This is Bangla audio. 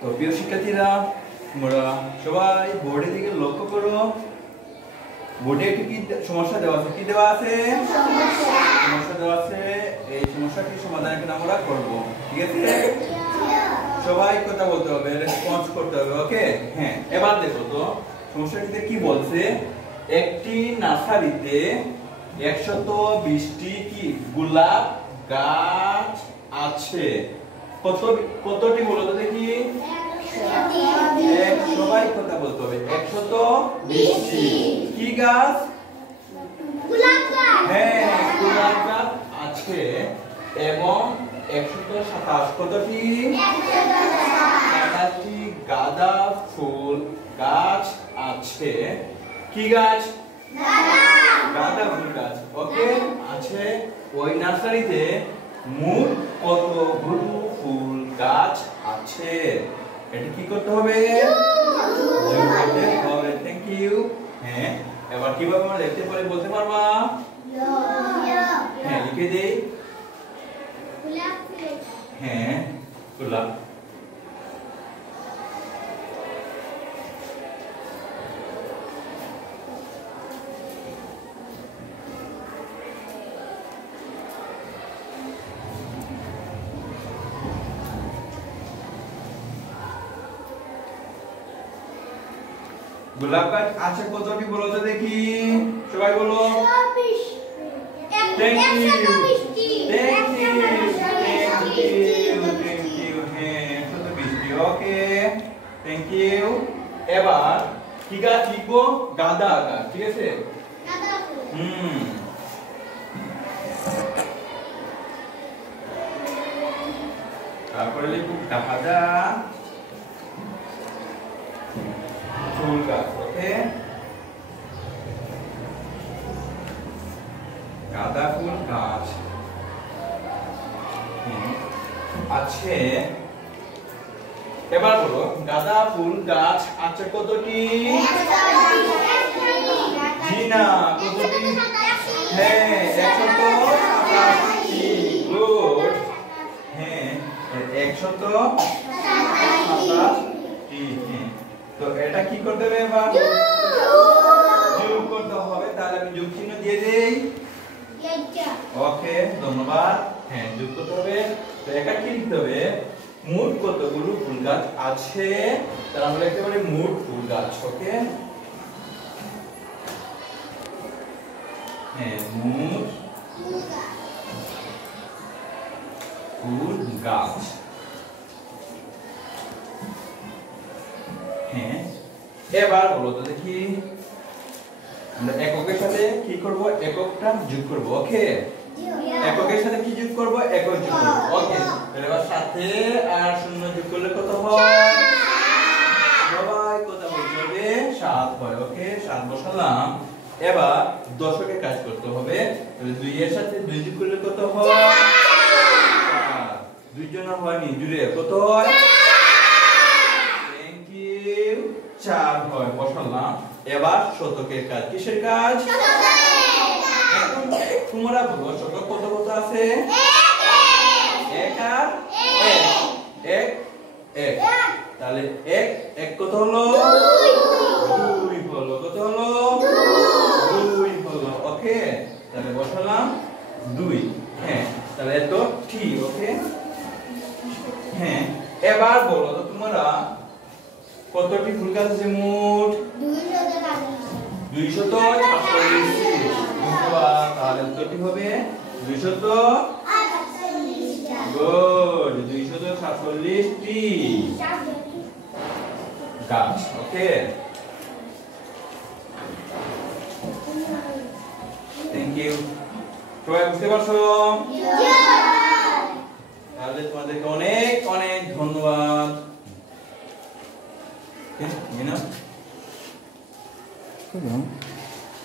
তো প্রিয় শিক্ষার্থীরা, তোমরা সবাই বোর্ডের দিকে লক্ষ্য করো। বোর্ডে একটি কি সমস্যা দেওয়া আছে? কি দেওয়া আছে? সমস্যা দেওয়া আছে। এই সমস্যাটি সমাধান এখন আমরা করব। ঠিক আছে? সবাই কথা বলতে হবে, রেসপন্স করতে হবে। ওকে? হ্যাঁ, এবার দেখো তো সমস্যাটিতে কি বলছে। একটি নার্সারিতে 120টি কি গোলাপ গাছ আছে। কতটি বলো তো দেখি? সবাই কথা বলতে হবে। 120টি কি গাছ? গোলাপ গাছ। হ্যাঁ, গোলাপ গাছ আছে এবং 127 কতটি? 127টি গাঁদা ফুল গাছ আছে। কি গাছ? গাঁদা ফুল গাছ। ওকে, আছে। ওই নার্সারিতে মোট কতগুলো ফুল গাছ আছে? এটা কি করতে হবে? যোগ করতে হবে। Thank you. হ্যাঁ, এবার কিভাবে আমরা লিখতে পারি বলতে পারবা? হ্যাঁ, লিখে দেই। হ্যাঁ, গোলাপ। গোলাপ গাছ আছে কতটি বলো তো দেখি? সবাই বলো। Thank you. Thank you. Thank you. Thank you. হ্যাঁ, 120টি। ওকে, থ্যাংক ইউ। এবার কি গাছ লিখবো? গাঁদা গাছ। ঠিক আছে? তারপরে লিখবো গাঁদা ফুল গাছ। ওকে, গাঁদা ফুল গাছ আছে। এবার বলো গাঁদা ফুল গাছ আছে কতটি? জি না, কতটি? হ্যাঁ, 127টি। গুড। হ্যাঁ, 127টি। তো এটা কি করতে হবে? এবার যোগ করতে হবে। তাহলে আমি যোগ চিহ্ন দিয়ে দেই। ওকে, ধন্যবাদ। হ্যাঁ, যোগ করতে হবে। তো এটা কি লিখতে হবে? মোট কতগুলো ফুল গাছ আছে? তাহলে আমরা লিখতে পারি মোট ফুল গাছ। ওকে, হ্যাঁ, মোট ফুল গাছ। হ্যাঁ, এবার বলো তো দেখি আমরা এককের সাথে কি করব? এককটা যোগ করব। ওকে, এককের সাথে কি যোগ করব? একক যোগ করব। ওকে, এবার সাথে আর শূন্য যোগ করলে কত হয়? সবাই কথা বলতে হবে। 7 হয়। ওকে, 7 বসালাম। এবার দশকের কাজ করতে হবে। তাহলে 2 এর সাথে 2 যোগ করলে কত হয়? 4। 2 জন হয়নি, জুড়ে কত হয়? 4 হয়। বসালাম। এবার শতকের কাজ। কিসের কাজ? এখন তোমরা বলো শতক কত কত আছে? 1 আর 1। 1 তাহলে 1 কত হলো? 2 হলো। কত হলো? 2 হলো। ওকে, তাহলে বসালাম 2। হ্যাঁ, তাহলে এত ঠিক। ওকে, হ্যাঁ, এবার বলো তো তোমরা কতটি ফুল গাছ আছে মোট? 246। তাহলে উত্তরটি হবে 248। গুড, 246টি গাছ। ওকে, থ্যাংক ইউ। সবাই বুঝতে পারছো? তাহলে তোমাদেরকে অনেক অনেক ধন্যবাদ। You know?